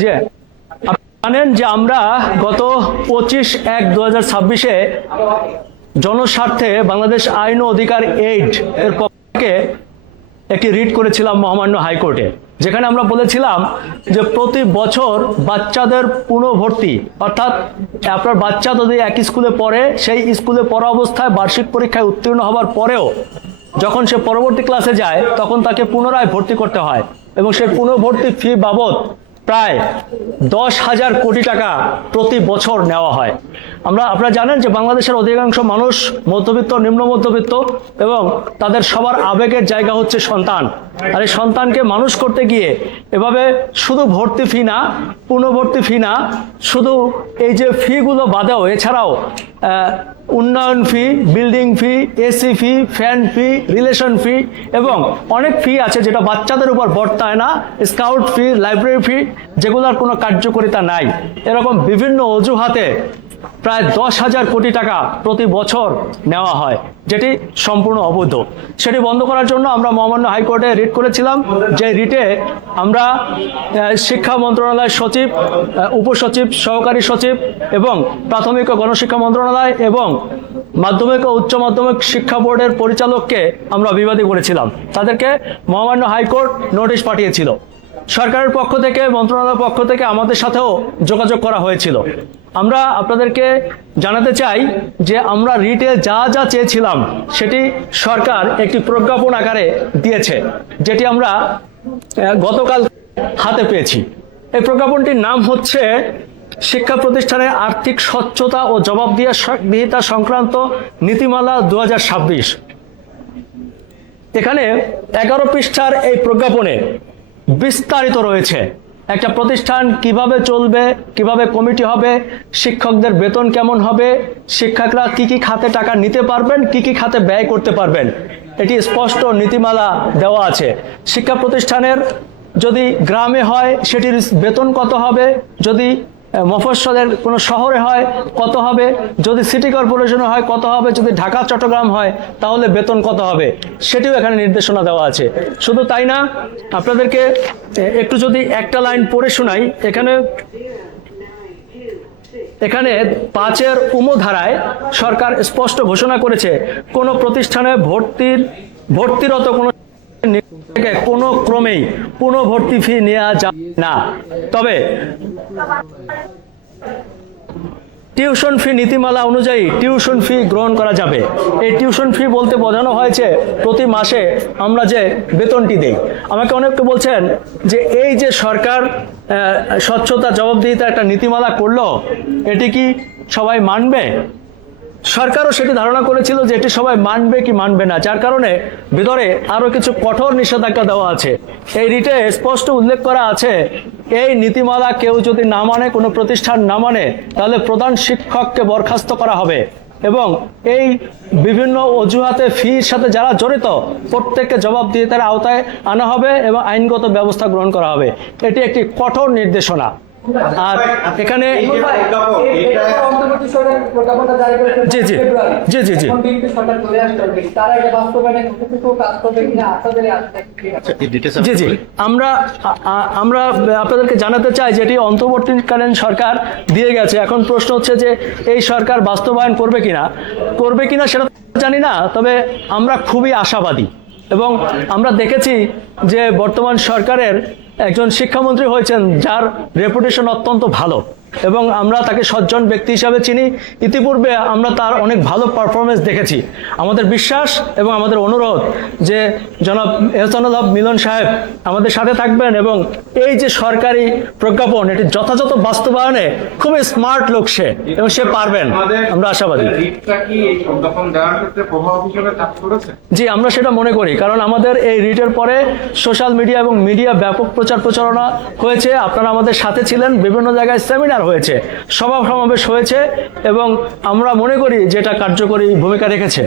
জি, জানেন যে আমরা গত 25/1/2026 জনস্বার্থে বাংলাদেশ আইন ও অধিকার এইড এর পক্ষ থেকে একটি রিট করেছিলাম মহামান্য হাইকোর্টে, যেখানে আমরা বলেছিলাম যে প্রতি বছর বাচ্চাদের পুনঃভর্তি, অর্থাৎ আপনার বাচ্চা যদি এক স্কুলে পড়ে, সেই স্কুলে পড়া অবস্থায় বার্ষিক পরীক্ষায় উত্তীর্ণ হওয়ার পরেও যখন সে পরবর্তী ক্লাসে যায় তখন তাকে পুনরায় ভর্তি করতে হয়, এবং সেই পুনঃভর্তি ফি বাবদ প্রায় 10,000 কোটি টাকা প্রতি বছর নেওয়া হয়। আপনারা জানেন যে বাংলাদেশের অধিকাংশ মানুষ মধ্যবিত্ত, নিম্ন মধ্যবিত্ত, এবং তাদের সবার আবেগের জায়গা হচ্ছে সন্তান। আর এই সন্তানকে মানুষ করতে গিয়ে এভাবে শুধু ভর্তি ফি না, পুনঃভর্তি ফি না, শুধু এই যে ফিগুলো বাদেও এছাড়াও উন্নয়ন ফি, বিল্ডিং ফি, এসি ফি, ফ্যান ফি, রিলেশন ফি এবং অনেক ফি আছে যেটা বাচ্চাদের উপর বর্তায় না, স্কাউট ফি, লাইব্রেরি ফি, যেগুলোর কোনো কার্যকারিতা নাই। এরকম বিভিন্ন অজুহাতে প্রায় 10,000 কোটি টাকা প্রতি বছর নেওয়া হয়, যেটি সম্পূর্ণ অবৈধ। সেটি বন্ধ করার জন্য আমরা মহামান্য হাইকোর্টে রিট করেছিলাম, যে রিটে আমরা শিক্ষা মন্ত্রণালয়ের সচিব, উপসচিব, সহকারী সচিব এবং প্রাথমিক ও গণশিক্ষা মন্ত্রণালয় এবং মাধ্যমিক ও উচ্চ মাধ্যমিক শিক্ষা বোর্ডের পরিচালককে আমরা বিবাদী করেছিলাম। তাদেরকে মহামান্য হাইকোর্ট নোটিশ পাঠিয়েছিল। সরকারের পক্ষ থেকে, মন্ত্রণালয়ের পক্ষ থেকে আমাদের সাথেও যোগাযোগ করা হয়েছিল। আমরা আপনাদেরকে জানাতে চাই যে আমরা রিটে যা যা চেয়েছিলাম সেটি সরকার একটি প্রজ্ঞাপন আকারে দিয়েছে, যেটি আমরা গতকাল হাতে পেয়েছি। এই প্রজ্ঞাপনটির নাম হচ্ছে শিক্ষা প্রতিষ্ঠানের আর্থিক স্বচ্ছতা ও জবাবদিহিতা সংক্রান্ত নীতিমালা 2026। এখানে 11 পৃষ্ঠার এই প্রজ্ঞাপনে বিস্তারিত রয়েছে একটা প্রতিষ্ঠান কিভাবে চলবে, কিভাবে কমিটি হবে, শিক্ষকদের বেতন কেমন হবে, শিক্ষকরা কি কি খাতে টাকা নিতে পারবেন, কি কি খাতে ব্যয় করতে পারবেন, এটি স্পষ্ট নীতিমালা দেওয়া আছে। শিক্ষা প্রতিষ্ঠানের যদি গ্রামে হয় সেটির বেতন কত হবে, যদি মফস্বলের কোনো শহরে হয় কত হবে, যদি সিটি কর্পোরেশনে হয় কত হবে, যদি ঢাকা চট্টগ্রাম হয় তাহলে বেতন কত হবে, সেটিও এখানে নির্দেশনা দেওয়া আছে। শুধু তাই না, আপনাদেরকে একটু যদি একটা লাইন পড়ে শোনাই। এখানে 5-এর ধারায় সরকার স্পষ্ট ঘোষণা করেছে কোনো প্রতিষ্ঠানে ভর্তিরত কোনো ক্রমেই পুনঃভর্তি ফি নেওয়া যাবে না। তবে টিউশন ফি নীতিমালা অনুযায়ী টিউশন ফি গ্রহণ করা যাবে। এই টিউশন ফি বলতে বোঝানো হয়েছে প্রতি মাসে আমরা যে বেতনটি দেই। আমাকে অনেকে বলছেন যে এই যে সরকার স্বচ্ছতা জবাবদিহিতা একটা নীতিমালা করলো, এটি কি সবাই মানবে? সরকারও সেটি ধারণা করেছিল যে এটি সবাই মানবে কি মানবে না, যার কারণে ভিতরে আরো কিছু কঠোর নিষেধাজ্ঞা দেওয়া আছে। এই রিটে স্পষ্ট উল্লেখ করা আছে, এই নীতিমালা কেউ যদি না মানে, কোনো প্রতিষ্ঠান না মানে, তাহলে প্রধান শিক্ষককে বরখাস্ত করা হবে এবং এই বিভিন্ন অজুহাতে ফির সাথে যারা জড়িত প্রত্যেককে জবাবদিহিতার আওতায় আনা হবে এবং আইনগত ব্যবস্থা গ্রহণ করা হবে। এটি একটি কঠোর নির্দেশনা। আর এখানে জি জি জি জি জি জি জি আমরা আপনাদেরকে জানাতে চাই যে এটি অন্তর্বর্তীকালীন সরকার দিয়ে গেছে। এখন প্রশ্ন হচ্ছে যে এই সরকার বাস্তবায়ন করবে কিনা সেটা জানি না, তবে আমরা খুবই আশাবাদী এবং আমরা দেখেছি যে বর্তমান সরকারের একজন শিক্ষামন্ত্রী হয়েছেন যার রেপুটেশন অত্যন্ত ভালো এবং আমরা তাকে সজ্জন ব্যক্তি হিসাবে চিনি। ইতিপূর্বে আমরা তার অনেক ভালো পারফরমেন্স দেখেছি। আমাদের বিশ্বাস এবং আমাদের অনুরোধ যে জনাব এহসানুল হক মিলন সাহেব আমাদের সাথে থাকবেন এবং এই যে সরকারি প্রজ্ঞাপন এটি যথাযথ বাস্তবায়নে খুবই স্মার্ট লোক সে, এবং সে পারবেন, আমরা আশাবাদী। জি, আমরা সেটা মনে করি, কারণ আমাদের এই রিটের পরে সোশ্যাল মিডিয়া এবং মিডিয়া ব্যাপক প্রচারণা হয়েছে। আপনারা আমাদের সাথে ছিলেন, বিভিন্ন জায়গায় সেমিনার হয়েছে, সভা সমাবেশ হয়েছে এবং আমরা মনে করি যে এটা কার্যকরী ভূমিকা রেখেছে।